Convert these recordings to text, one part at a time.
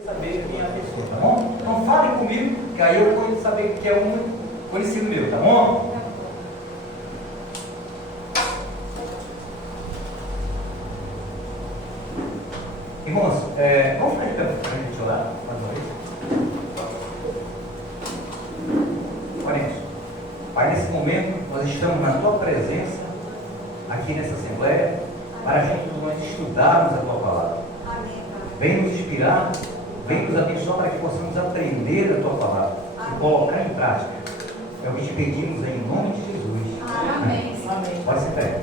saber quem é a pessoa, tá bom? Então falem comigo, que aí eu vou saber que é um conhecido meu, tá bom? Irmãos, vamos ficar de pé para a gente orar mais uma vez? Olha isso. Pai, nesse momento nós estamos na tua presença, aqui nessa Assembleia, para juntos nós estudarmos a tua palavra. Vem nos inspirar, vem nos abençoar para que possamos aprender a tua palavra e colocar em prática. É o que te pedimos em nome de Jesus. Amém. Amém. Pode ser pé.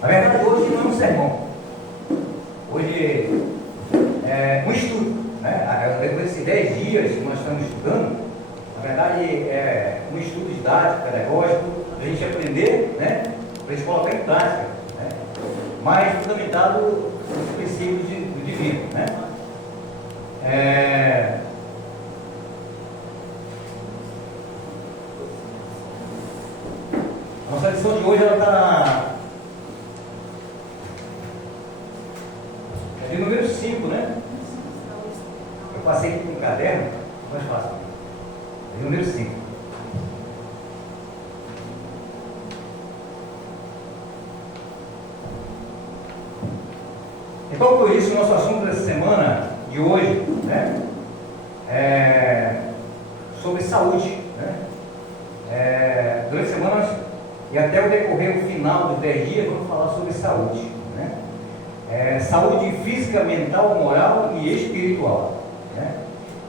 Na verdade, hoje não é um sermão. Hoje é um estudo. Né? Depois desses 10 dias que nós estamos estudando, na verdade é um estudo didático, pedagógico, para a gente aprender, né? Para a gente colocar em prática. Né? Mas fundamentado nos princípios do divino. Né? A nossa lição de hoje ela está de número 5, né? Eu passei aqui com um caderno, mais fácil. De número 5. Então, por isso, o nosso assunto dessa semana, de hoje, né, é sobre saúde. Né? Durante a semana e até o decorrer do final dos 10 dias, vamos falar sobre saúde. Né? Saúde física, mental, moral e espiritual. Né?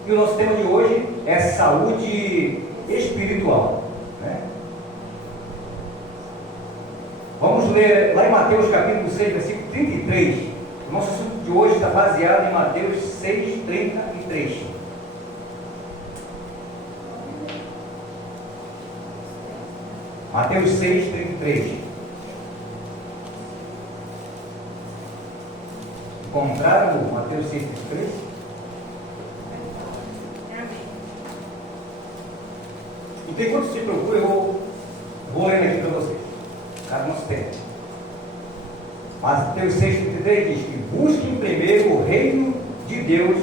E o nosso tema de hoje é saúde espiritual. Né? Vamos ler lá em Mateus capítulo 6, versículo 33. O nosso assunto de hoje está baseado em Mateus 6, 33. Mateus 6, 33. Encontraram Mateus 6, 33? Então, enquanto se procura, eu vou ler aqui para vocês. Caso não se tenha. Mateus 6,33 diz que busquem primeiro o reino de Deus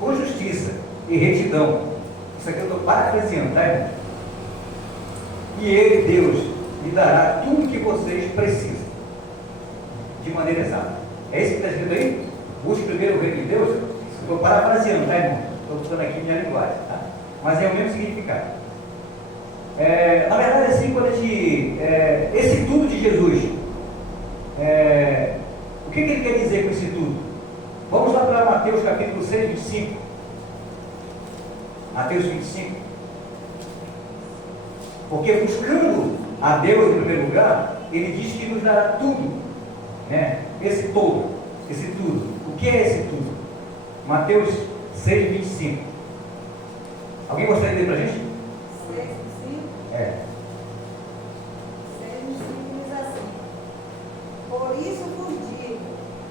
com justiça e retidão. Isso aqui eu estou parafraseando, tá, irmão? E Ele, Deus, lhe dará tudo o que vocês precisam, de maneira exata. É isso que está escrito aí? Busque primeiro o reino de Deus. Estou parafraseando, tá, irmão? Estou usando aqui minha linguagem, tá? Mas é o mesmo significado. Na verdade, assim, quando a gente. Esse tudo de Jesus. O que ele quer dizer com isso tudo? Vamos lá para Mateus capítulo 6, 25. Mateus 25. Porque buscando a Deus em primeiro lugar, ele diz que nos dará tudo. Né? Esse todo, esse tudo. O que é esse tudo? Mateus 6, 25. Alguém gostaria de ler para a gente? 6, 25? 6, 25 diz assim: Por isso vos digo,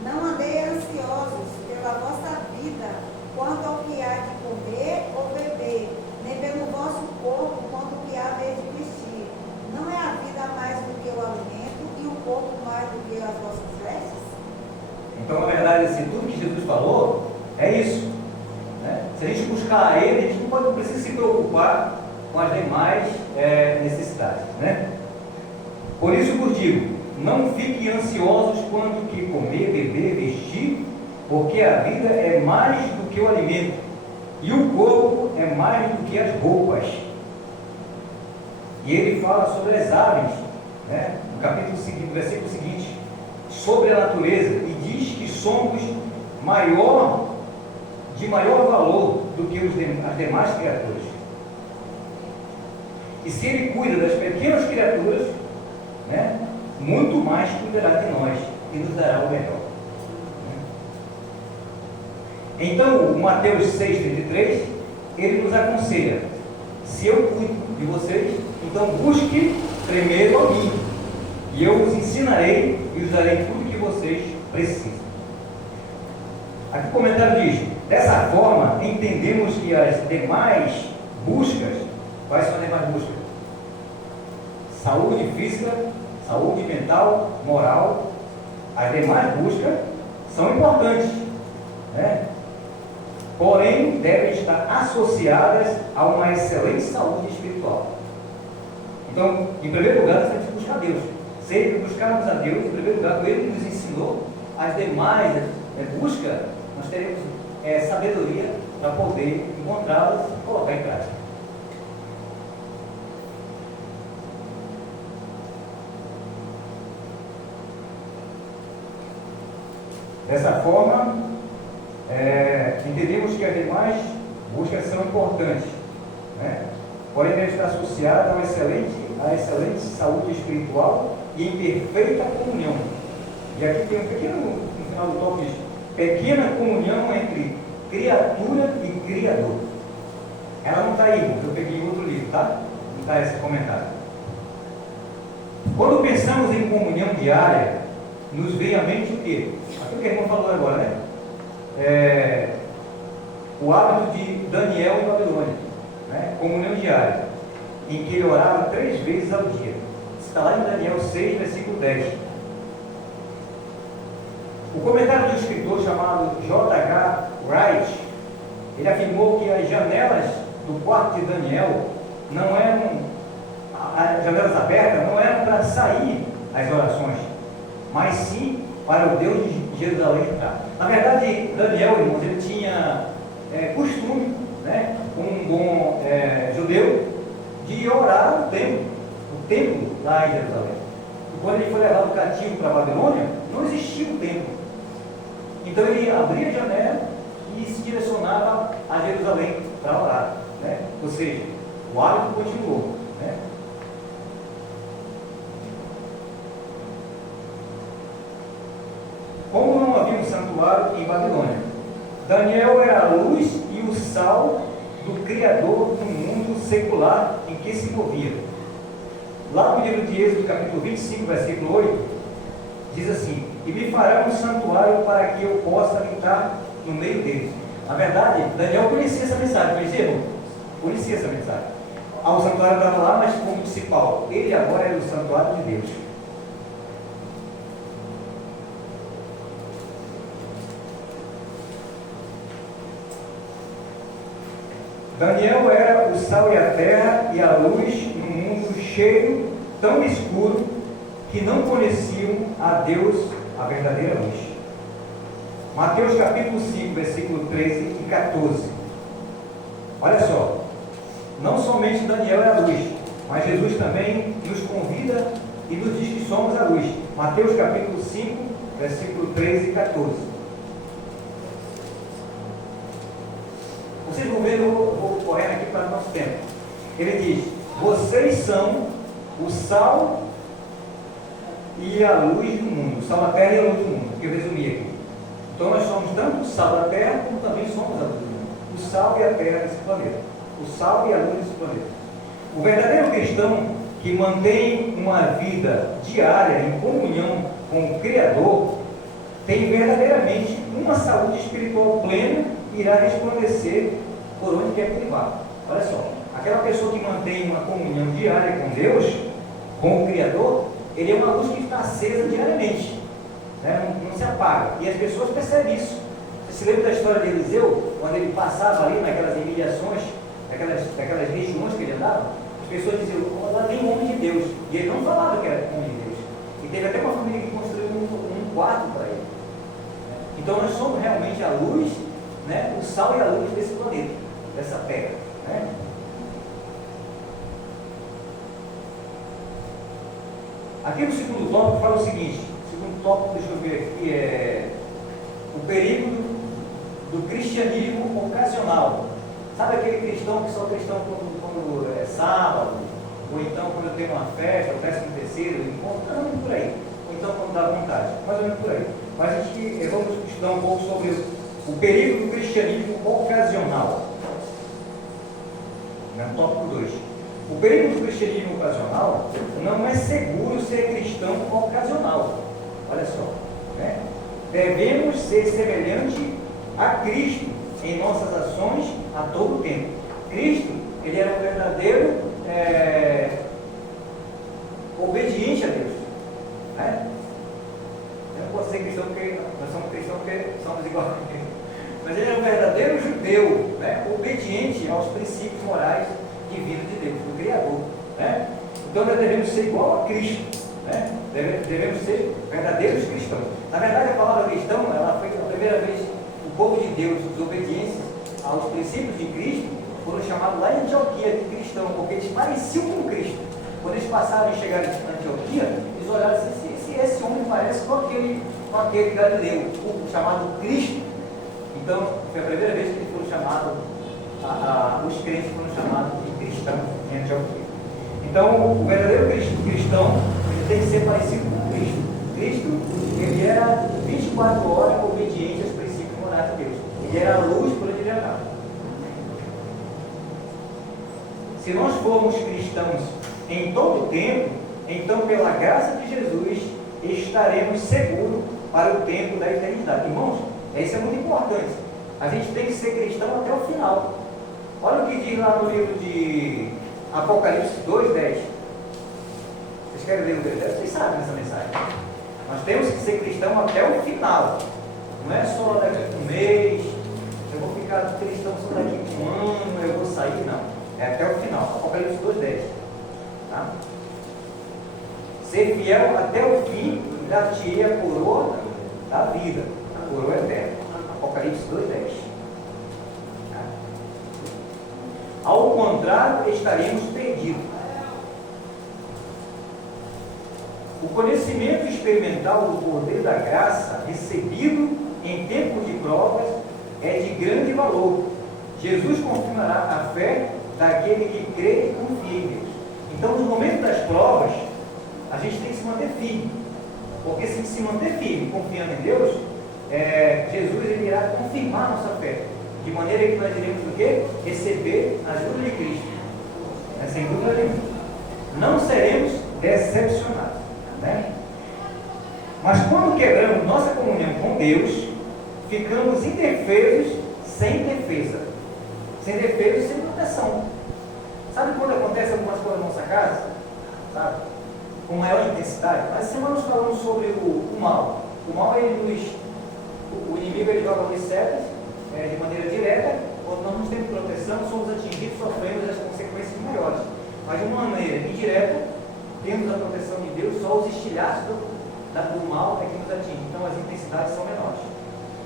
não andei ansiosos pela vossa vida, quanto ao que há de comer ou beber, nem pelo vosso corpo, quanto ao que há de vestir. Não é a vida mais do que o alimento, e o corpo mais do que as vossas vestes? Então, na verdade, esse tudo que Jesus falou é isso. Né? Se a gente buscar a Ele, a gente não precisa se preocupar com as demais necessidades. Né? Por isso vos digo, não fiquem ansiosos quanto ao que comer, beber, vestir, porque a vida é mais do que o alimento, e o corpo é mais do que as roupas. E ele fala sobre as aves, né? No capítulo seguinte, no versículo seguinte, sobre a natureza, e diz que somos de maior valor do que as demais criaturas. E se ele cuida das pequenas criaturas, né, muito mais cuidará de nós e nos dará o melhor. Então, o Mateus 6,33, ele nos aconselha: se eu cuido de vocês, então busque primeiro a mim, e eu os ensinarei e os darei tudo que vocês precisam. Aqui o comentário diz: dessa forma, entendemos que as demais buscas, quais são as demais buscas? Saúde física, saúde mental, moral. As demais buscas são importantes, né? porém devem estar associadas a uma excelente saúde espiritual. Então, em primeiro lugar, nós temos que buscar Deus. Se buscarmos a Deus, em primeiro lugar, Ele nos ensinou, as demais busca, nós teremos sabedoria para poder encontrá-las e colocar em prática. Dessa forma, entendemos que as demais buscas são importantes, né? Porém deve estar associada a excelente saúde espiritual e em perfeita comunhão. E aqui tem um pequeno, no final do tópico, diz, pequena comunhão entre criatura e Criador. Ela não está aí, eu peguei em outro livro, tá? Não está esse comentário. Quando pensamos em comunhão diária, nos vem à mente o quê? Aquilo que a irmã falou agora, né? O hábito de Daniel em Babilônia, né? Comunhão diária, em que ele orava 3 vezes ao dia. Está lá em Daniel 6, versículo 10. O comentário do escritor chamado J.H. Wright, ele afirmou que as janelas do quarto de Daniel não eram, as janelas abertas não eram para sair as orações, mas sim para o Deus de Jerusalém entrar. Na verdade, Daniel, irmãos, ele tinha costume, né, como um bom judeu, de orar no templo lá em Jerusalém. E quando ele foi levado cativo para a Babilônia, não existia o templo. Então ele abria a janela e se direcionava a Jerusalém para orar, né? Ou seja, o hábito continuou, né? Como não havia um santuário em Babilônia, Daniel era a luz e o sal do Criador do mundo secular em que se movia. Lá no livro de Êxodo, capítulo 25, versículo 8, diz assim: e me fará um santuário para que eu possa habitar no meio deles. Na verdade, Daniel conhecia essa mensagem, conhecia, irmão? Conhecia essa mensagem. O santuário estava lá, mas como disse Paulo, ele agora era o santuário de Deus. Daniel era o sal e a terra e a luz num mundo cheio, tão escuro, que não conheciam a Deus, a verdadeira luz. Mateus capítulo 5, versículo 13 e 14. Olha só, não somente Daniel é a luz, mas Jesus também nos convida e nos diz que somos a luz. Mateus capítulo 5, versículo 13 e 14. Vocês vão ver, eu vou correndo aqui para o nosso tempo. Ele diz: vocês são o sal e a luz do mundo. O sal da terra e a luz do mundo, que eu resumi aqui. Então nós somos tanto o sal da terra, como também somos a luz do mundo. O sal e a terra desse planeta. O sal e a luz desse planeta. O verdadeiro cristão que mantém uma vida diária em comunhão com o Criador, tem verdadeiramente uma saúde espiritual plena e irá resplandecer por onde quer que ele vá. Olha só, aquela pessoa que mantém uma comunhão diária com Deus, com o Criador, ele é uma luz que está acesa diariamente, né? Não se apaga, e as pessoas percebem isso. Você se lembra da história de Eliseu, quando ele passava ali naquelas imediações, daquelas regiões que ele andava? As pessoas diziam: oh, lá tem um homem de Deus, e ele não falava que era homem de Deus, e teve até uma família que construiu um quarto para ele. Então nós somos realmente a luz, né? O sal e a luz desse planeta, dessa terra, né? Aqui no segundo tópico fala o seguinte: o segundo tópico, deixa eu ver aqui, é o perigo do cristianismo ocasional. Sabe aquele cristão que só cristão quando é sábado, ou então quando tem uma festa, o 13º encontro, mais ou menos por aí, ou então quando dá vontade, mais ou menos por aí. Mas a gente vamos estudar um pouco sobre o perigo do cristianismo ocasional. No tópico 2. O perigo do cristianismo ocasional: não é seguro ser cristão ocasional. Olha só, né? Devemos ser semelhante a Cristo em nossas ações a todo tempo. Cristo, ele era um verdadeiro obediente a Deus, né? Eu não posso ser cristão porque nós somos cristãos porque somos iguais a Ele. Mas ele era um verdadeiro judeu judeu, né, obediente aos princípios morais divinos de Deus, do Criador. Né? Então nós devemos ser igual a Cristo, né? Devemos ser verdadeiros cristãos. Na verdade, a palavra cristão, ela foi a primeira vez o povo de Deus, os obedientes aos princípios de Cristo, foram chamados lá em Antioquia de cristão, porque eles pareciam com Cristo. Quando eles passaram e chegaram em Antioquia, eles olharam assim, se esse homem parece com aquele galileu, o chamado Cristo. Então, foi a primeira vez que eles foram chamados, os crentes foram chamados de cristãos em Antioquia. Então, o verdadeiro cristão, ele tem que ser parecido com Cristo. Cristo, ele era 24 horas obediente aos princípios morais de Deus. Ele era a luz por onde ele andava. Se nós formos cristãos em todo o tempo, então, pela graça de Jesus, estaremos seguros para o tempo da eternidade. Irmãos, isso é muito importante. A gente tem que ser cristão até o final. Olha o que diz lá no livro de Apocalipse 2:10. Vocês querem ler o 2:10? Vocês sabem essa mensagem. Nós temos que ser cristão até o final. Não é só daqui a um mês, eu vou ficar cristão só daqui a um ano, eu vou sair, não. É até o final. Apocalipse 2:10. Tá? Ser fiel até o fim, dar-te-ei a coroa da vida, a coroa eterna. Apocalipse 2:10. Tá? Ao contrário, estaremos perdidos. O conhecimento experimental do poder da graça recebido em tempos de provas é de grande valor. Jesus confirmará a fé daquele que crê e confia em Deus. Então, no momento das provas, a gente tem que se manter firme. Porque se se manter firme, confiando em Deus, Jesus ele irá confirmar a nossa fé. De maneira que nós iremos o quê? Receber a ajuda de Cristo. Sem dúvida nenhuma. Não seremos decepcionados. Né? Mas quando quebramos nossa comunhão com Deus, ficamos indefesos, sem defesa. Sem defesa e sem proteção. Sabe quando acontece algumas coisas na nossa casa? Sabe? Com maior intensidade? Essa semana nós falamos sobre o mal. O mal, o inimigo ele joga as setas de maneira direta. Quando nós não temos proteção, somos atingidos, sofremos as consequências maiores. Mas de uma maneira indireta, temos a proteção de Deus, só os estilhaços do mal é que nos atingem. Então as intensidades são menores.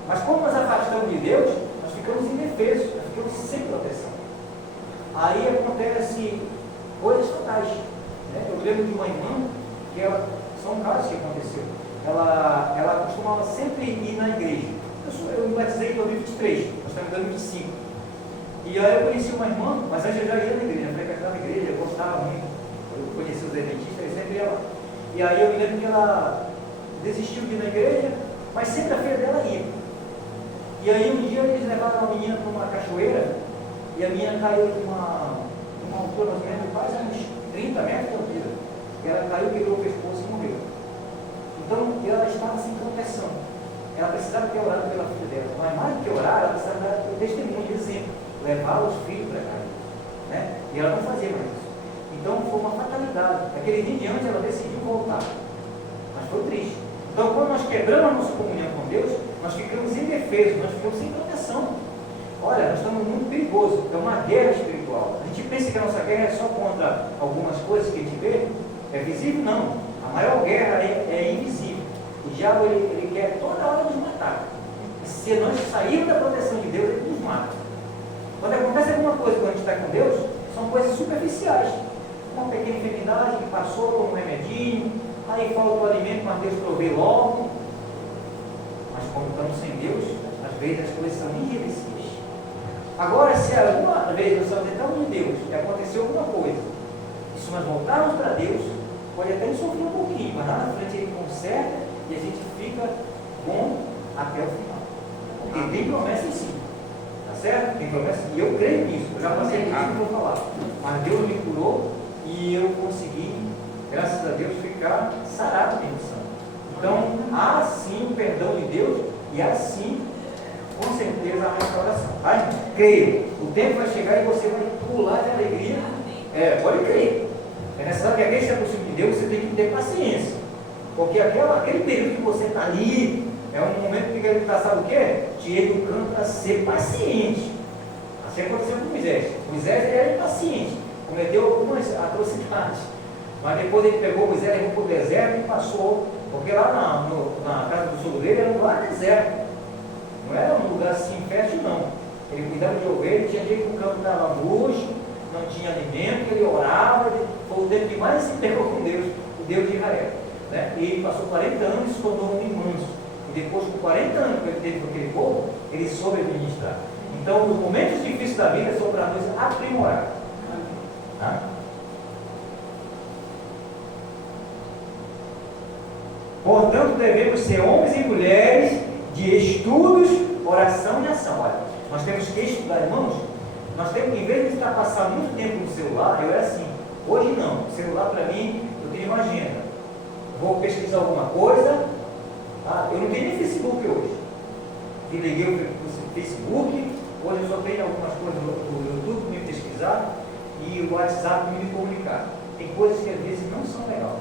Mas quando nós afastamos de Deus, nós ficamos indefesos, nós ficamos sem proteção. Aí acontece coisas fatais. Né? Eu lembro de uma irmã, que são casos que aconteceu. Ela costumava sempre ir na igreja. Eu me batizei em 2023, nós estamos em 2025. E aí eu conheci uma irmã, mas antes eu já ia na igreja, frequentava a igreja, eu gostava muito. Eu conheci os adventistas, eu sempre ia lá. E aí eu me lembro que ela desistiu de ir na igreja, mas sempre a filha dela ia. E aí um dia eles levaram a menina para uma cachoeira, e a menina caiu de uma altura mais ou menos quase uns 30 metros de altura. E ela caiu, quebrou o pescoço e morreu. Então ela estava sem proteção. Ela precisava ter orado pela filha dela. Mas mais do que orar, ela precisava dar testemunho, exemplo, levar os filhos para casa. Né? E ela não fazia mais isso. Então foi uma fatalidade. Daquele dia em diante ela decidiu voltar. Mas foi triste. Então quando nós quebramos a nossa comunhão com Deus, nós ficamos indefesos, nós ficamos sem proteção. Olha, nós estamos muito perigosos. É uma guerra espiritual. A gente pensa que a nossa guerra é só contra algumas coisas que a gente vê. É visível? Não. A maior guerra é invisível. O diabo ele quer toda hora nos matar. E se nós sairmos da proteção de Deus, ele nos mata. Quando acontece alguma coisa quando a gente está com Deus, são coisas superficiais. Uma pequena enfermidade que passou por um remedinho, aí falta o alimento, mas Deus provê logo. Mas quando estamos sem Deus, às vezes as coisas são irreversíveis. Agora, se alguma vez nós estamos tentando de Deus e aconteceu alguma coisa, e se nós voltarmos para Deus, pode até sofrer um pouquinho, mas lá na frente ele conserta e a gente fica bom até o final. Porque tem promessa em si. Tá certo? Tem promessa, e eu creio nisso. Eu já passei por isso que eu vou falar. Mas Deus me curou e eu consegui, graças a Deus, ficar sarado de emoção. Então, há sim o perdão de Deus e há sim, com certeza, a restauração. Tá? Creio. O tempo vai chegar e você vai pular de alegria. Pode crer. É necessário que aquele se aproxime de Deus, você tem que ter paciência. Porque aquele período que você está ali, é um momento que ele está, sabe o quê? Te educando para ser paciente. Isso aconteceu com Moisés. Moisés era impaciente, cometeu algumas atrocidades. Mas depois ele pegou Moisés, levou para o deserto e passou. Porque lá na casa do sogro dele era um lugar deserto. Não era um lugar assim fértil, não. Ele cuidava de ovelha, tinha dia que o campo estava murcho, não tinha alimento, ele orava. Foi o tempo que mais se pegou com Deus, o Deus de Israel. Né? E ele passou 40 anos e se tornou um homem manso. E depois, com 40 anos que ele teve com aquele povo, ele soube administrar. Então, os momentos difíceis da vida são para nos aprimorar. Tá? Portanto, devemos ser homens e mulheres de estudos, oração e ação. Olha, nós temos que estudar, irmãos. Nós temos que, em vez de estar passando muito tempo no celular, eu era assim. Hoje não. O celular, para mim, eu tenho uma agenda. Vou pesquisar alguma coisa. Tá? Eu não tenho nem Facebook hoje. Desliguei o Facebook. Hoje eu só tenho algumas coisas no YouTube para me pesquisar e o WhatsApp para me comunicar. Tem coisas que às vezes não são legais.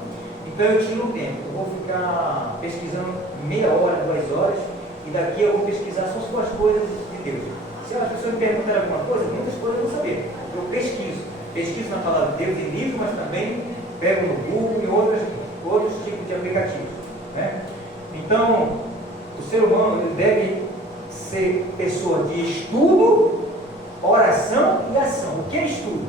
Então eu tiro o tempo. Eu vou ficar pesquisando meia hora, 2 horas, e daqui eu vou pesquisar só as coisas de Deus. Se as pessoas me perguntarem alguma coisa, muitas coisas eu vou saber. Eu pesquiso. Pesquiso na palavra de Deus em livros, mas também pego no Google e outros tipos de aplicativos. Né? Então, o ser humano ele deve ser pessoa de estudo, oração e ação. O que é estudo?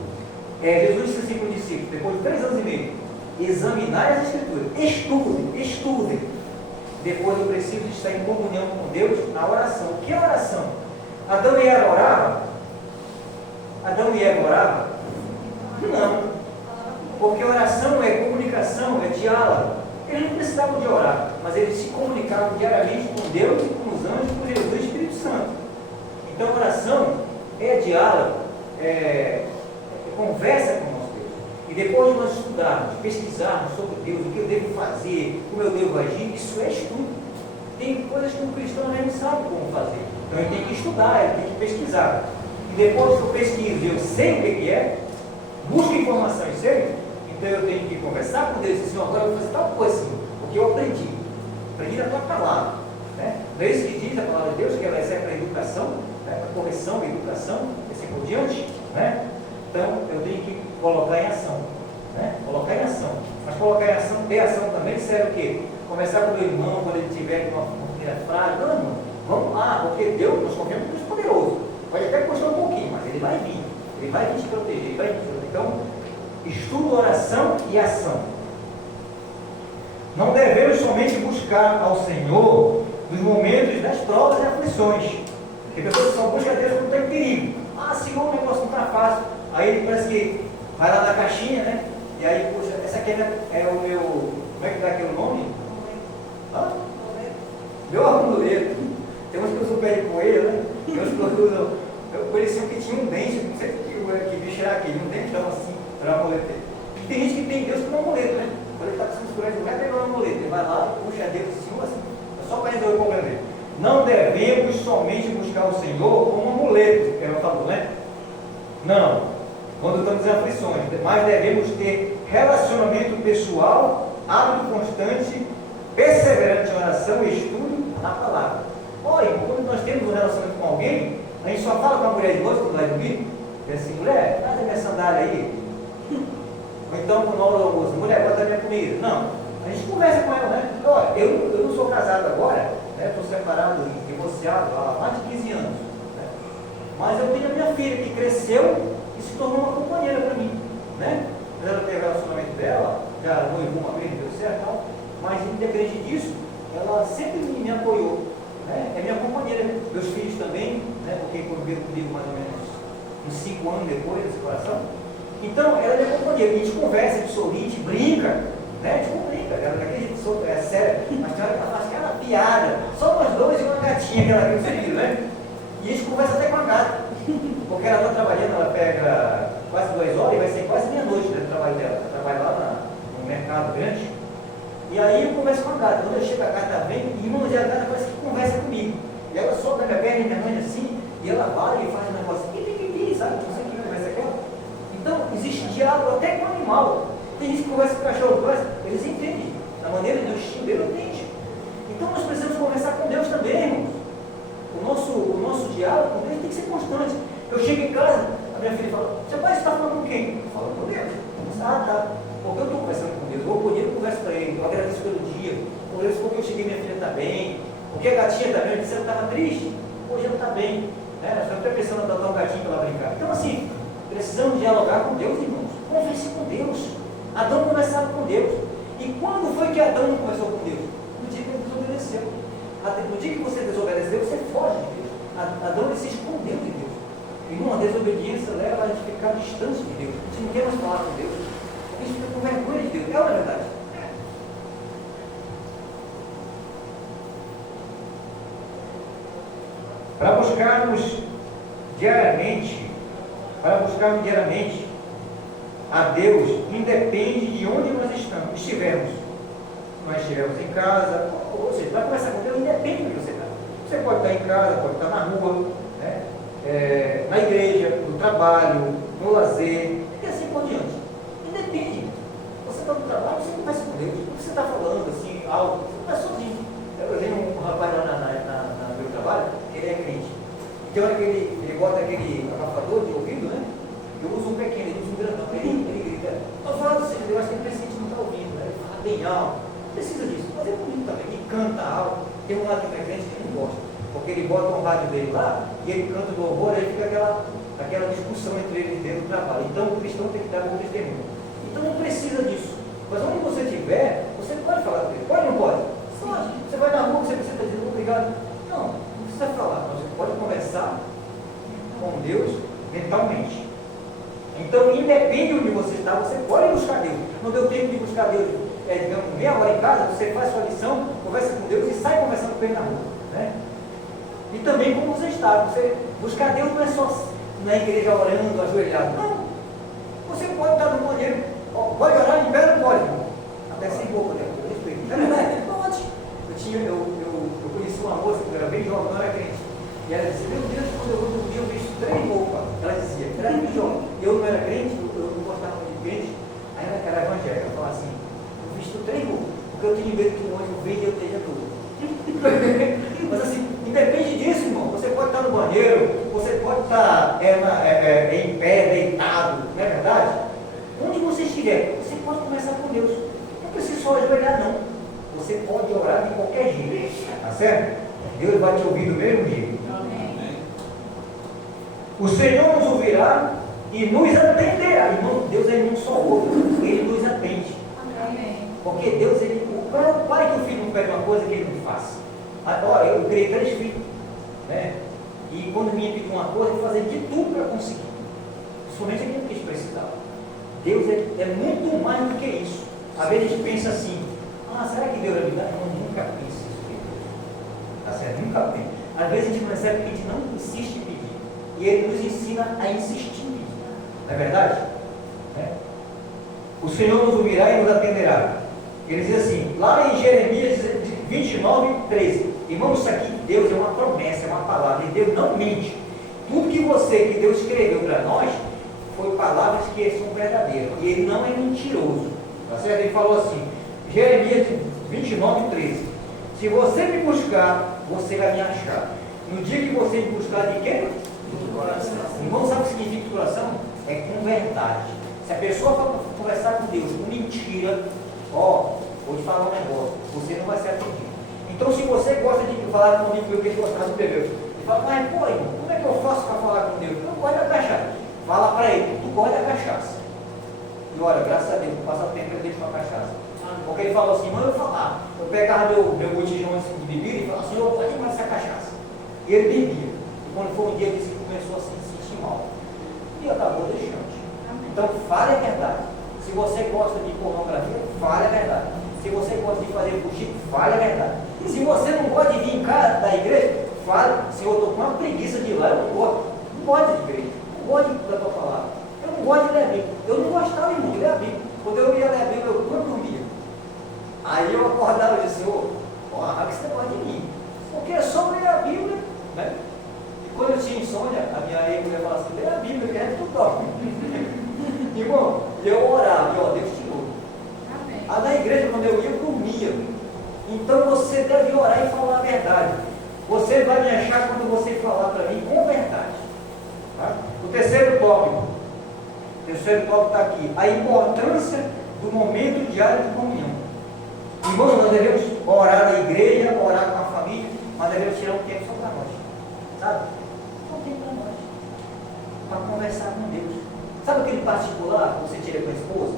Jesus disse assim para os discípulos, depois de 3 anos e meio, examinar as Escrituras. Estudem. Depois eu preciso estar em comunhão com Deus na oração. O que é oração? Adão e Eva oravam? Não. Porque oração é comunicação, é diálogo. Eles não precisavam de orar, mas eles se comunicavam diariamente com Deus e com os anjos, com Jesus e o Espírito Santo. Então, oração é diálogo, é conversa com o nosso Deus. E depois de nós estudarmos, pesquisarmos sobre Deus, o que eu devo fazer, como eu devo agir, isso é estudo. Tem coisas que um cristão não sabe como fazer. Então, ele tem que estudar, ele tem que pesquisar. E depois que eu pesquiso e eu sei o que é, busco informação e sei, então eu tenho que conversar com Deus e dizer, Senhor, agora eu vou fazer tal coisa, Senhor, porque eu aprendi na tua palavra. Né? Não é isso que diz a palavra de Deus, que ela serve para a educação, né? Para correção, educação, e assim por diante. Né? Então eu tenho que colocar em ação. Né? Colocar em ação. Mas colocar em ação, ter ação também serve o quê? Conversar com o meu irmão quando ele tiver uma família frágil. Não, irmão, vamos lá, porque Deus, nós confiamos no Deus poderoso. Pode até custar um pouquinho, mas ele vai vir. Ele vai vir te proteger, ele vai vir te proteger. Então, estudo, oração e ação. Não devemos somente buscar ao Senhor nos momentos das provas e aflições. Porque pessoas só buscam a Deus quando está em perigo. Senhor, o negócio não está fácil. Aí ele parece que vai lá na caixinha, né? E aí, poxa, essa aqui é o meu. Como é que dá aqui o nome? Meu amuleto. Tem uns que usam pé de coelho, né? Tem uns que usam. Eu conheci um que tinha um dente, não sei que bicho era aquele, um dentão assim, para amuleto. Tem gente que tem Deus como amuleto, né? Quando ele está com segurança, ele vai pegar um amuleto, ele vai lá, puxa Deus assim, é só para resolver o problema dele. Não devemos somente buscar o Senhor como amuleto, que ela falou, né? Não, quando estamos em aflições, mas devemos ter relacionamento pessoal, hábito constante, perseverante em oração e estudo na palavra. Olha, quando nós temos um relacionamento com alguém, a gente só fala com a mulher de noite quando vai dormir, e assim, mulher, traz a minha sandália aí. Ou então, quando hora do almoço, mulher, bota a minha comida. Não, a gente conversa com ela, né? Olha, eu não sou casado agora, né? Estou separado e divorciado há mais de 15 anos. Né? Mas eu tenho a minha filha que cresceu e se tornou uma companheira para mim. Né? Mas ela teve o relacionamento dela, já noivou uma vez, deu certo e tal. Mas independente disso, ela sempre me apoiou. Né? É minha companheira, meus filhos também, né? Porque conviveram comigo mais ou menos uns 5 anos depois da separação. Então, ela é minha companheira, a gente conversa, a gente sorri, a gente brinca, né? A gente não brinca, ela daquele jeito é sério, mas tem hora que ela faz aquela piada, só nós dois e uma gatinha que ela tem seguido, né? E a gente conversa até com a gata, porque ela está trabalhando, ela pega quase 2 horas e vai ser quase meia-noite do trabalho dela, ela trabalha lá no mercado grande, e aí eu converso com a gata, quando eu chego a gata vem, e irmãos, a gata parece que conversa comigo, e ela solta a minha perna e minha mãe assim, e ela vai e faz um negócio, sabe, não sei o que conversa com ela. Então, existe diálogo até com o animal. Tem gente que conversa com o cachorro, eles entendem. Da maneira do estilo dele, entende. Então, nós precisamos conversar com Deus também, irmãos. O nosso diálogo com Deus tem que ser constante. Eu chego em casa, a minha filha fala, você vai estar falando com quem? Eu falo com Deus. Ah, tá. Porque eu estou conversando com Deus. Eu vou poder conversar para Ele. Eu agradeço pelo dia. Eu agradeço porque eu cheguei, minha filha está bem. Porque a gatinha também, eu disse que ela estava triste. Hoje ela está bem. Nós estamos até pensando em adotar um gatinho para ela brincar. Então, assim, precisamos dialogar com Deus, irmãos. Converse com Deus. Adão conversava com Deus. E quando foi que Adão não conversou com Deus? No dia que ele desobedeceu. No dia que você desobedeceu, você foge de Deus. Adão se escondeu de Deus. Irmão, a desobediência leva a gente ficar distante de Deus. A gente não quer mais falar com Deus. A gente fica com vergonha de Deus. É uma verdade. Para buscarmos diariamente a Deus, independe de onde nós estivermos. Nós estivermos em casa, ou seja, para conversar com Deus, independe do que você está. Você pode estar em casa, pode estar na rua, né? Na igreja, no trabalho, no lazer, e assim por diante. Independe. Você está no trabalho, você conversa com Deus. O que você está falando, assim, algo, você não é sozinho. Eu tenho um rapaz lá no meu trabalho, ele é crente. Tem hora que ele bota aquele abafador de ouvido, né? Eu uso um pequeno, ele usa um grandão. Ele grita, estou falando assim, eu acho que ele pensa que a gente não está ouvindo, né? Ele fala bem alto. Precisa disso. Mas é comigo também. Ele canta alto. Tem um lado que é crente que não gosta. Porque ele bota o rádio dele lá e ele canta o louvor, aí fica aquela discussão entre eles dentro do trabalho. Então o cristão tem que dar um testemunho. Então não precisa disso. Mas onde você estiver, você pode falar com ele. Pode ou não pode? Pode. Você vai na rua, você precisa dizer obrigado. Não precisa falar, mas você pode conversar com Deus mentalmente. Então, independe de onde você está, você pode buscar Deus. Não deu tempo de buscar Deus, digamos, meia hora em casa, você faz sua lição, conversa com Deus e sai conversando com Ele na rua. Né? E também como você está. Você buscar Deus não é só na igreja orando, ajoelhado. Não. Você pode estar no banheiro, pode orar em pé, não pode. Até sem roupa, né? Eu respeito. É verdade, pode. Eu conheci uma moça que era bem jovem, não era crente. E ela dizia, meu Deus, quando eu vou dormir, eu vejo 3 roupas. Ela dizia, era bem jovem. Eu não era crente, eu não gostava muito de crente. Aí ela era evangélica, ela falava assim, eu visto 3 roupas, porque eu tenho medo que o ônibus venha e eu esteja todo. Mas assim, independe disso, irmão. Você pode estar no banheiro, você pode estar em pé, deitado, não é verdade? Onde você estiver, você pode conversar com Deus. Não precisa só ajoelhar, não. Você pode orar de qualquer jeito, tá certo? Deus vai te ouvir do mesmo jeito. Amém. O Senhor nos ouvirá e nos atenderá. Irmão, Deus ele não só ouve, Ele nos atende. Amém. Porque Deus, o pai que o filho não pede uma coisa que ele não faz. Agora, eu criei 3 filhos, né? E quando me pediu uma coisa, eu fazia de tudo para conseguir. Principalmente aquilo que eles precisavam. Deus é muito mais do que isso. Às vezes a gente pensa assim, será que Deus vai me dar? Eu nunca penso isso. Tá certo? Nunca penso. Às vezes a gente percebe que a gente não insiste em pedir. E Ele nos ensina a insistir em pedir. Não é verdade? O Senhor nos ouvirá e nos atenderá. Ele diz assim, lá em Jeremias 29, 13. Irmãos, isso aqui de Deus é uma promessa, é uma palavra. E Deus não mente. Tudo que Deus escreveu para nós, foi palavras que são verdadeiras. E Ele não é mentiroso. Tá certo? Ele falou assim, Jeremias 29, 13. Se você me buscar, você vai me achar. No dia que você me buscar, de quê? Do coração. Irmão, sabe o que significa do coração? É com verdade. Se a pessoa for conversar com Deus com mentira, vou te falar um negócio, você não vai ser atendido. Então, se você gosta de falar com um amigo meu que gostava de beber, ele fala, mas pô, irmão, como é que eu faço para falar com Deus? Eu não gosto da cachaça. Fala para ele, tu gosta da cachaça. E olha, graças a Deus, passa tempo ele deixa uma cachaça. Porque ele falou assim, manda eu falar. Eu pegava meu botijão de bebida e falava assim, eu pode mais essa cachaça. E ele bebia. E quando foi um dia, ele começou a se sentir mal. E acabou deixando. Então, fale a verdade. Se você gosta de pornografia, fale a verdade. Se você gosta de fazer fuxico, fale a verdade. E se você não gosta de vir em casa da igreja, fale, Senhor, eu estou com uma preguiça de ir lá, eu não gosto. Não gosto de igreja. Não gosto da tua palavra. Eu não gosto de ler a Bíblia. Eu não gostava, irmão, de ler a Bíblia. Quando eu ia ler a Bíblia, eu não dormia. Aí eu acordava e disse, Senhor, que você gosta de mim. Porque é só ler a Bíblia, né? E quando eu tinha insônia, a minha mulher falava assim, lê a Bíblia, que é tudo dorme. Irmão, eu orava, e Deus tirou. Amém. Na igreja, quando eu ia, eu dormia. Então você deve orar e falar a verdade. Você vai me achar quando você falar para mim com verdade. Tá? terceiro tópico está aqui, a importância do momento diário de comunhão. Irmãos, nós devemos orar na igreja, orar com a família, mas devemos tirar um tempo só para nós, sabe? Só um tempo para nós, para conversar com Deus. Sabe aquele particular que você tira com a esposa?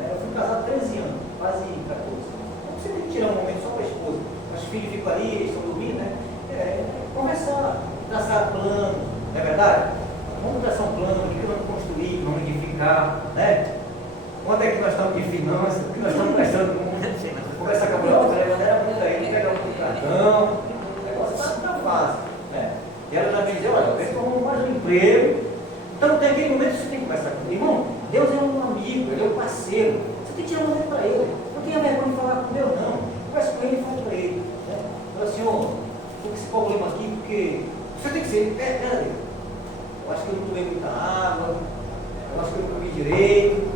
Eu fui casado 13 anos, quase 14. Então você tem que tirar um momento só para a esposa. Os filhos ficam ali, eles estão dormindo, né? Conversar, traçar plano, não é verdade? Vamos traçar um plano, o que vamos construir, vamos edificar, né? Quanto é que nós estamos de finanças, o que nós estamos gastando com conversar com a mulher, a maneira muito aí, pegar um cartão, o negócio está fácil, né? E ela já me dizia, olha, vê se eu mais um emprego. Então tem aquele momento que você tem que conversar com ele. Irmão, Deus é um amigo, Ele é um parceiro. Você tem que tirar um momento para Ele. Não tenha vergonha de falar com Deus, não. Conversa com Ele e fala para Ele. Né? Fala, Senhor, estou com esse problema aqui, porque você tem que ser, peraí. Eu acho que eu não tomei muita água, eu acho que eu não comi direito.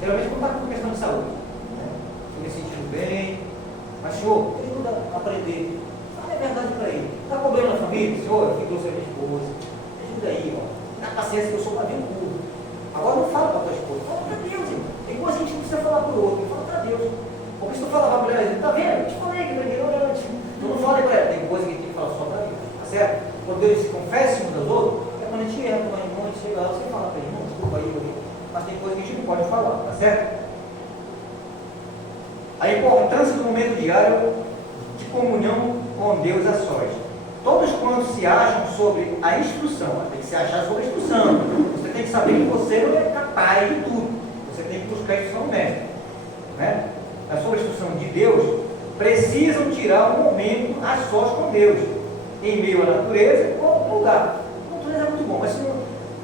Geralmente não está com questão de saúde. Né? Estou me sentindo bem. Mas, Senhor, me ajuda a aprender. Fala a verdade para Ele. Está com problema na família? Senhor, eu fico doce a minha esposa. Me ajuda aí, ó. Dá paciência que eu sou pavio puro. Agora não fala para a tua esposa, fala para Deus, irmão. Tem coisa que a gente não precisa falar para o outro, fala para Deus. Porque se tu falar para a mulher, está vendo? Eu te falei que não é ignorante. Tu não fala para ela, tem coisa que a gente tem que falar só para Deus, tá certo? Quando Deus se confessa uns aos outros, é quando a gente erra com o irmão, a gente chega lá, você fala para ele, irmão, desculpa aí, mas tem coisa que a gente não pode falar, tá certo? A importância do momento diário de comunhão com Deus a sós. Todos quantos se acham sobre a instrução, tem que se achar sobre a instrução. Você tem que saber que você não é capaz de tudo. Você tem que buscar a instrução do mestre. Né? A sua instrução de Deus, precisam tirar um momento a sós com Deus, em meio à natureza ou no lugar. A natureza é muito bom, mas se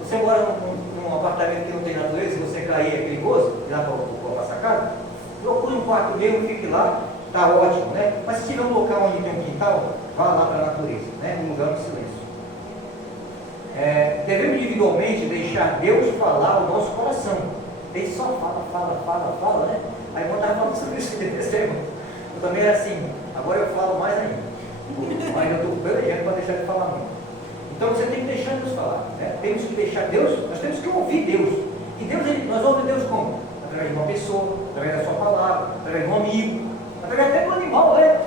você mora num apartamento que não tem natureza, se você cair é perigoso, ir lá para a sacada, procure um quarto mesmo, fique lá, está ótimo, né? Mas se tiver um local onde tem um quintal, vá lá para a natureza, né? Um lugar de silêncio. Devemos individualmente deixar Deus falar o nosso coração. Ele só fala, né? Aí quando estava falando sobre isso, eu também era assim, agora eu falo mais ainda. Mas eu estou pelejando para deixar de falar muito. Então você tem que deixar Deus falar, né? Temos que deixar Deus, nós temos que ouvir Deus. E Deus, nós ouvimos Deus como? Através de uma pessoa, através da sua palavra, através de um amigo, através até do animal, né?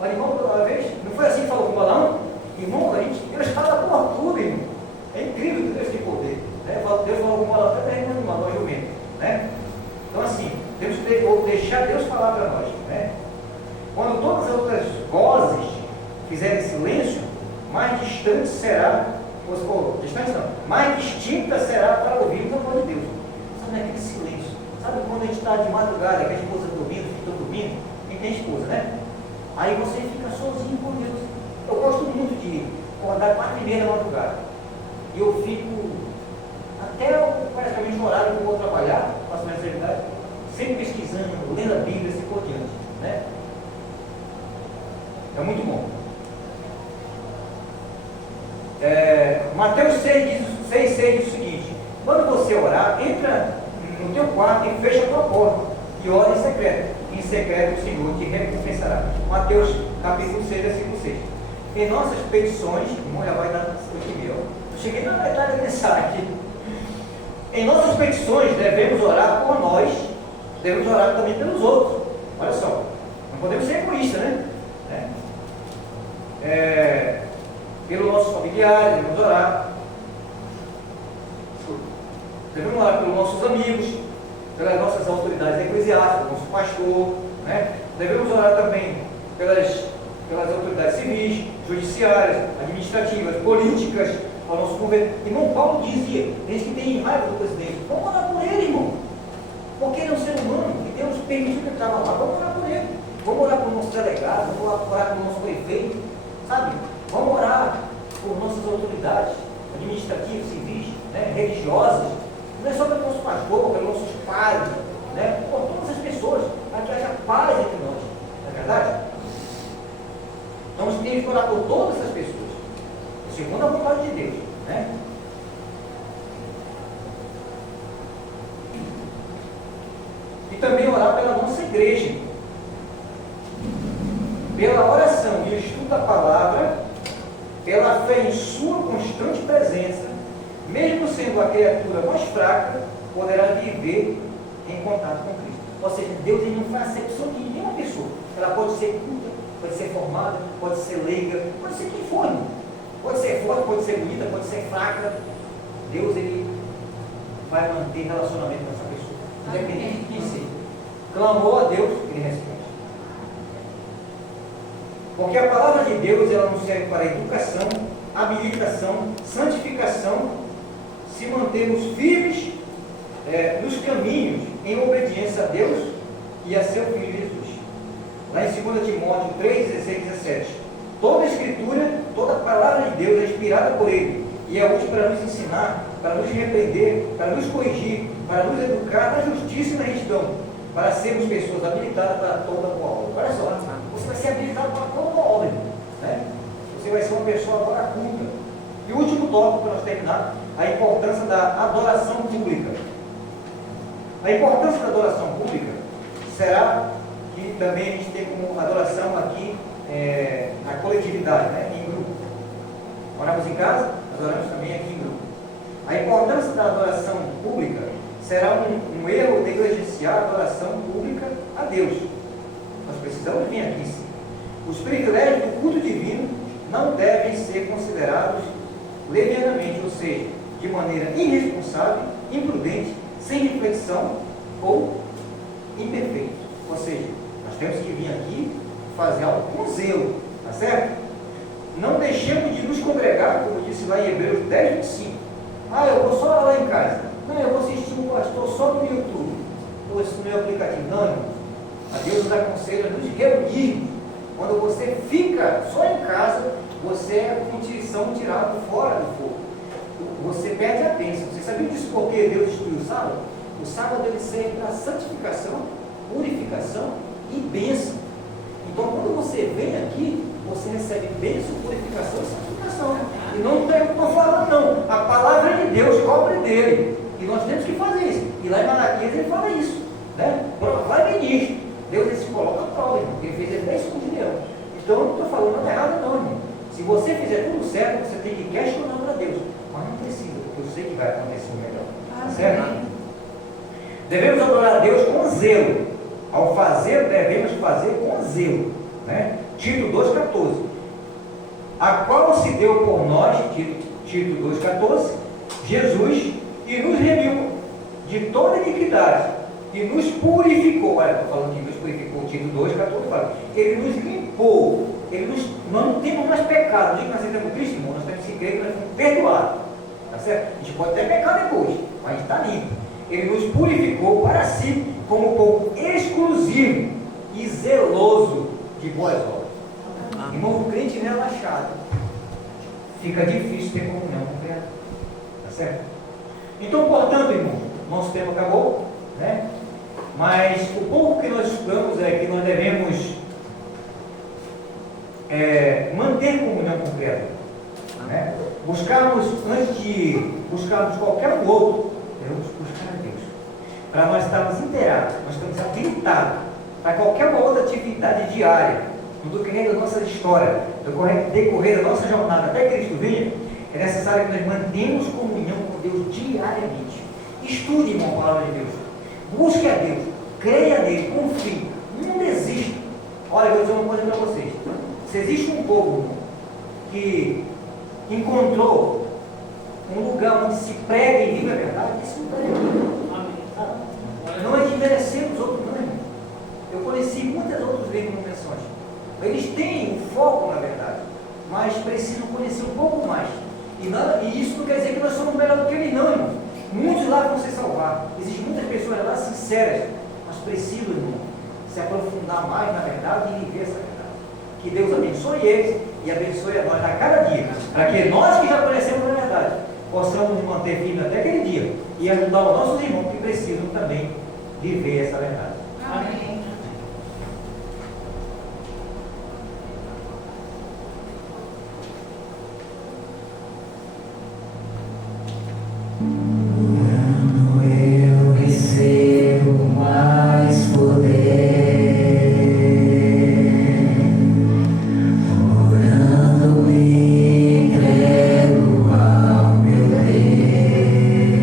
O animal, uma vez, não foi assim que falou com o Balaão? Irmão, Deus fala por tudo, irmão. É incrível que Deus tem poder. Né? Deus falou com o Balaão até do animal, do jumento. Né? Então, assim, temos que deixar Deus falar para nós. Né? Quando todas as outras vozes fizerem silêncio, mais distante será, distante não, mais distinta será para ouvirmos a voz de Deus. Sabe aquele silêncio? Sabe quando a gente está de madrugada, que a esposa está dormindo, os filhos estão dormindo? Quem tem esposa, né? Aí você fica sozinho com Deus. Eu gosto muito de acordar 4h30 da madrugada. E eu fico até praticamente o horário que eu vou trabalhar, faço minha atividade, sempre pesquisando, lendo a Bíblia e assim por diante. Né? É muito bom. Mateus 6 diz o seguinte: quando você orar, entra no teu quarto e fecha a tua porta e ora em secreto. Em secreto o Senhor te recompensará. Mateus capítulo 6, versículo 6. Em nossas petições, já vai dar 8h30. Eu cheguei na metade da mensagem. Em nossas petições devemos orar por nós, devemos orar também pelos outros. Olha só, não podemos ser egoístas, né? Pelos nossos familiares, devemos orar. Devemos orar pelos nossos amigos, pelas nossas autoridades eclesiásticas, nosso pastor, né? Devemos orar também pelas autoridades civis, judiciárias, administrativas, políticas, ao nosso governo. Irmão Paulo dizia, desde que tem raiva do presidente, vamos orar por ele, irmão, porque ele é um ser humano e Deus permitiu que ele estava lá, vamos orar por ele, vamos orar por nosso delegado, vamos orar por nosso prefeito, sabe? Vamos orar por nossas autoridades administrativas, civis, né? Religiosas. Não é só pelo nosso pastor, pelos nossos pais, né? Por todas as pessoas, para que haja paz entre nós, não é verdade? Então nós temos que orar por todas essas pessoas, segundo a vontade de Deus, né? E também orar pela nossa igreja, pela oração e o estudo da palavra, pela fé em sua constante presença, mesmo sendo mesmo a criatura mais fraca poderá viver em contato com Cristo. Ou seja, Deus ele não faz acepção de nenhuma pessoa. Ela pode ser culta, pode ser formada, pode ser leiga, pode ser quem for. Pode ser forte, pode ser bonita, pode ser fraca. Deus ele vai manter relacionamento com essa pessoa. Independente de quem seja. Clamou a Deus, ele responde. Porque a palavra de Deus ela não serve para educação, habilitação, santificação, se mantermos firmes nos caminhos em obediência a Deus e a seu Filho Jesus. Lá em 2 Timóteo 3, 16 e 17. Toda a Escritura, toda a palavra de Deus é inspirada por Ele e é útil para nos ensinar, para nos repreender, para nos corrigir, para nos educar na justiça e na retidão, para sermos pessoas habilitadas para toda boa obra. Olha só, você vai ser habilitado para toda boa obra, né? Você vai ser uma pessoa agora culta. E o último tópico para nós terminar, a importância da adoração pública. A importância da adoração pública será que também a gente tem como adoração aqui a coletividade, né? Em grupo. Oramos em casa, adoramos também aqui em grupo. A importância da adoração pública será um erro negligenciar a adoração pública a Deus. Nós precisamos vir aqui sim. Os privilégios do culto divino não devem ser considerados levianamente, ou seja, de maneira irresponsável, imprudente, sem reflexão ou imperfeito. Ou seja, nós temos que vir aqui fazer algo com zelo, tá certo? Não deixemos de nos congregar, como disse lá em Hebreus 10, 25. Ah, eu vou só lá em casa. Não, eu vou assistir um pastor só no YouTube, ou no meu aplicativo. Não, irmão. A Deus nos aconselha a nos reunir. Quando você fica só em casa, você é com intuição tirado fora do fogo. Você perde a bênção. Você sabia disso porque Deus instituiu o sábado? O sábado ele serve para santificação, purificação e bênção. Então, quando você vem aqui, você recebe bênção, purificação e santificação. E não é o que eu estou falando, não. A palavra de Deus cobre dele. E nós temos que fazer isso. E lá em Malaquias ele fala isso. Né? Vai ministro. Deus ele se coloca a prova, irmão. Ele fez ele 10 com de leão. Então, eu não estou falando nada errado, não, irmão. Se você fizer tudo certo, você tem que questionar para Deus. Mas não precisa, porque eu sei que vai acontecer melhor. Certo? Devemos adorar a Deus com zelo. Ao fazer, devemos fazer com zelo. Né? Tito 2,14. A qual se deu por nós, Tito 2,14, Jesus, e nos remiu de toda iniquidade, e nos purificou. Olha, estou falando que nos purificou, Tito 2,14 fala. Ele nos limpou, nós não temos mais pecado. No dia que nós entramos em Cristo, irmão, nós temos que crer que nós fomos perdoados. Tá certo? A gente pode até pecar depois, mas a gente está limpo. Ele nos purificou para si como povo exclusivo e zeloso de boas obras. Irmão, o crente relaxado, fica difícil ter comunhão com o Criador. Tá certo? Então, portanto, irmão, nosso tempo acabou, né? Mas o pouco que nós estudamos é que nós devemos manter comunhão com o Criador. Né? Buscarmos, antes de buscarmos qualquer outro, devemos buscar a Deus. Para nós estarmos inteirados, nós estamos habilitados para qualquer outra atividade diária, no decorrer da nossa história, no decorrer da nossa jornada até Cristo venha, é necessário que nós mantenhamos comunhão com Deus diariamente. Estude, irmão, a palavra de Deus. Busque a Deus, creia nele, confie, não desista. Olha, eu vou dizer uma coisa para vocês. Se existe um povo, irmão, que encontrou um lugar onde se prega e vive a verdade, esse lugar é aqui. Não é de merecer os outros, não, irmão. Eu conheci muitas outras denominações. Eles têm um foco na verdade, mas precisam conhecer um pouco mais. E isso não quer dizer que nós somos melhor do que eles, não, irmão. Muitos lá vão se salvar. Existem muitas pessoas lá sinceras, mas precisam, irmão, se aprofundar mais na verdade e viver essa verdade. Que Deus abençoe eles e abençoe a nós a cada dia, para que nós que já conhecemos a verdade possamos nos manter firmes até aquele dia e ajudar os nossos irmãos que precisam também viver essa verdade. Amém. Quando eu recebo mais poder, orando me entrego ao meu Rei.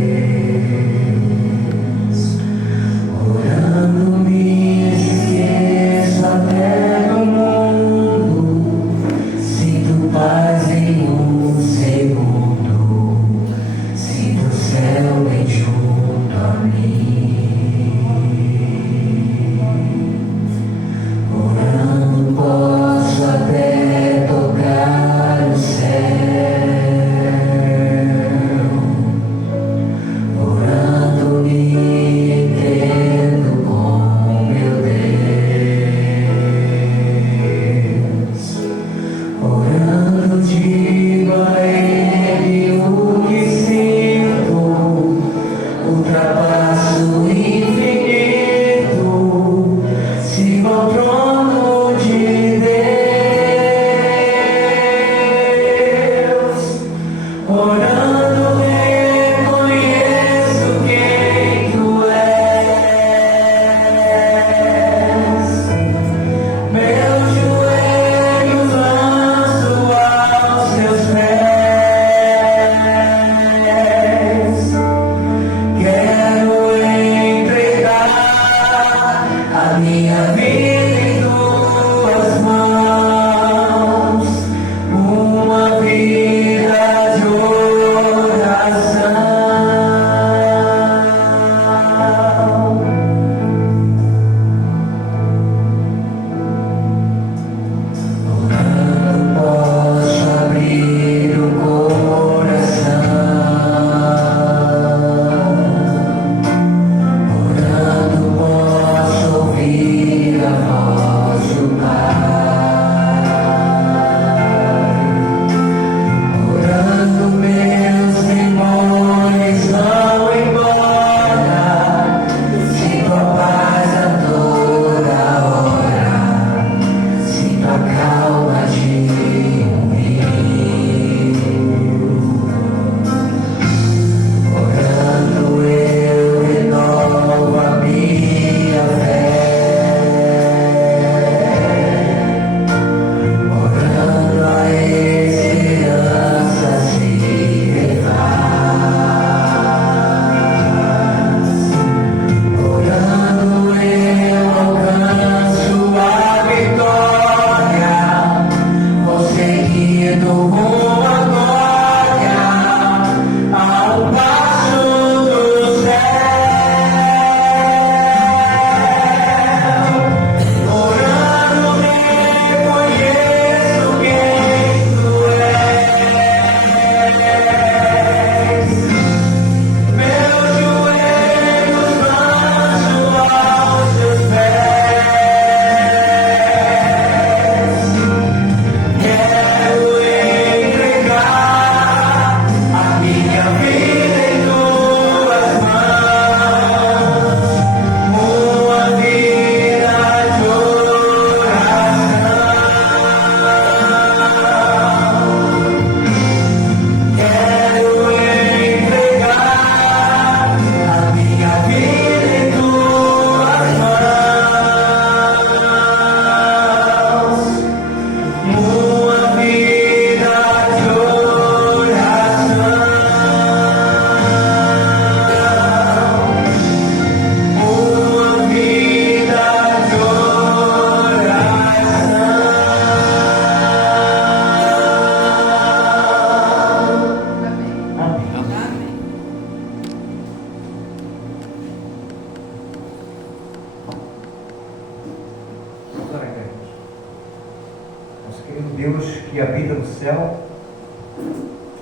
Deus que habita no céu,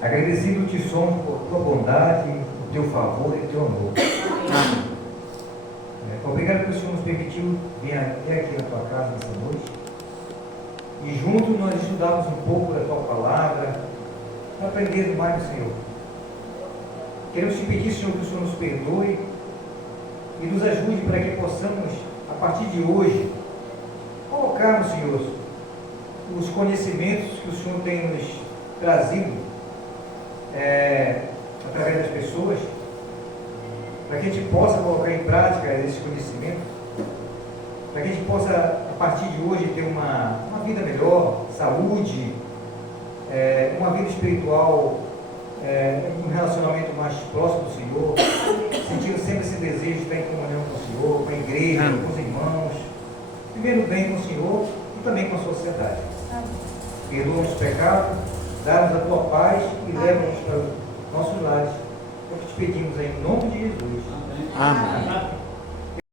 agradecido te somos por tua bondade, o teu favor e o teu amor. Obrigado que o Senhor nos permitiu vir até aqui na tua casa nessa noite e juntos nós estudamos um pouco da tua palavra, aprendendo mais do Senhor. Queremos te pedir, Senhor, que o Senhor nos perdoe e nos ajude para que possamos, a partir de hoje, colocarmos, Senhor, os conhecimentos que o Senhor tem nos trazido através das pessoas, para que a gente possa colocar em prática esses conhecimentos, para que a gente possa, a partir de hoje, ter uma vida melhor, saúde, uma vida espiritual, um relacionamento mais próximo do Senhor, sentindo sempre esse desejo de estar em comunhão com o Senhor, com a igreja, com os irmãos, vivendo bem com o Senhor e também com a sociedade. Perdoa-nos os pecados, dá-nos a tua paz e leva-nos para os nossos lares. É o que te pedimos em nome de Jesus. Amém.